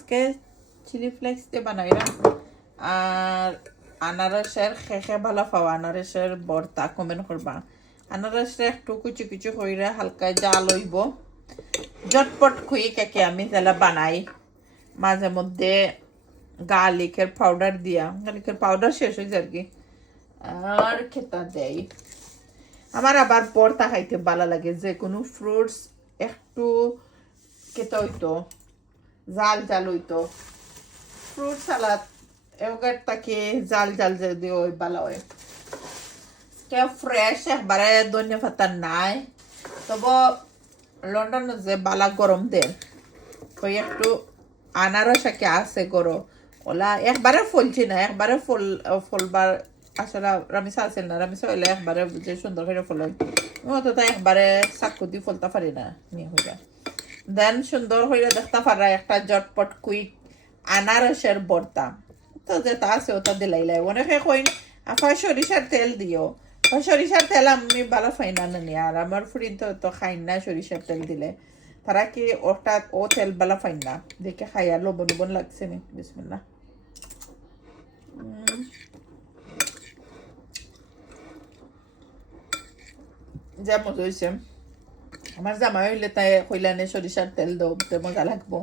আজকে chilli flakes দিয়ে বানাইলাম আর আনারসের খেখে ভালো পাওয়া আনারসের ভর্তা কমেন্ট করবা আনারসটা একটু কুচি কুচি কইরা হালকা জাল হইব ঝটপট খুই কেকে আমি তাহলে বানাই মাঝে মধ্যে গার্লিকের পাউডার দিয়া গার্লিকের পাউডার শেষ হয়ে যায় আর কি আর খেতা দেয় আমার আবার ভর্তা খাইতে ভালো লাগে যে কোনো ফ্রুটস একটু খেতে হইতো জাল জাল হইতো ফ্রুট সালাদ এগারটাকে জাল জাল যে দিয়ে ওই ভালো হয় কেউ ফ্রেশ একবারে ধনিয়া পাতা নাই তবে লন্ডনে যে বালা গরম দেন ওই একটু আনারসাকে আছে গরো ওলা একবারে ফলছি না একবারে ফলবার আসলে রামিসা আছে না রামিসা হইলে একবারে যে সুন্দর করে ফল হয় তো একবারে চাকু দিয়ে ফলতে পারি না নিয়ে হইয়া দেন সুন্দর হইলে দেখতে পারা একটা জটপট কুইক আনারসের ভর্তা তো যেটা আছে ওটা দিলাইলাই অনেকে কইন আফা সরিষার তেল দিও সরিষার তেল আমি ভালো পাই না নি আর আমার ফুরিন তো খাই না সরিষার তেল দিলে তারা কি ওটা ও তেল ভালো পাই না দেখে খাইয়া লবণ লবণ লাগছে নি বিসমিল্লাহ যা মজা হয়েছে আমার জামাই হইলে তাই কইলানে সরিষার তেল দাও মজা লাগবো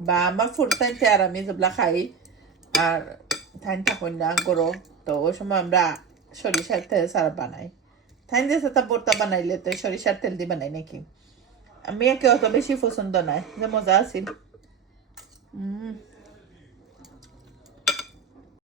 বা আমার ফুরতাইতে আর আমি যেগুলা খাই আর ঠাইন থাকুন না গরো তো ওই সময় আমরা সরিষার তেল সারা বানাই ঠাইন দিয়ে সেটা ভর্তা বানাইলে তো সরিষার তেল দিয়ে বানাই নাকি আমি একে অত বেশি পছন্দ নাই যে মজা আছিল